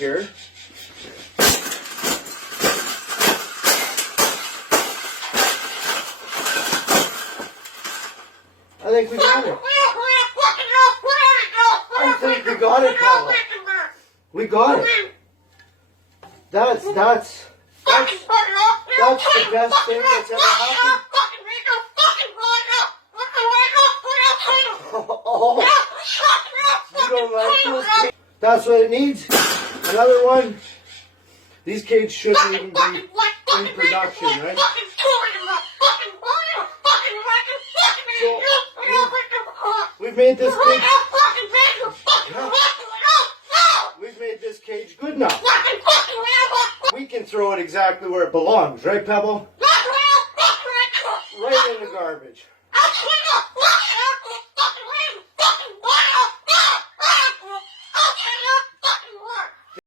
here. I think we got it. I think we got it, Paula. We got it. That's the best thing that's ever happened. Oh, you don't like those cages? That's what it needs. Another one. These cages shouldn't even be in production, right? So, we've made this cage. We've made this cage good enough. We can throw it exactly where it belongs, right, Pebble? Right in the garbage.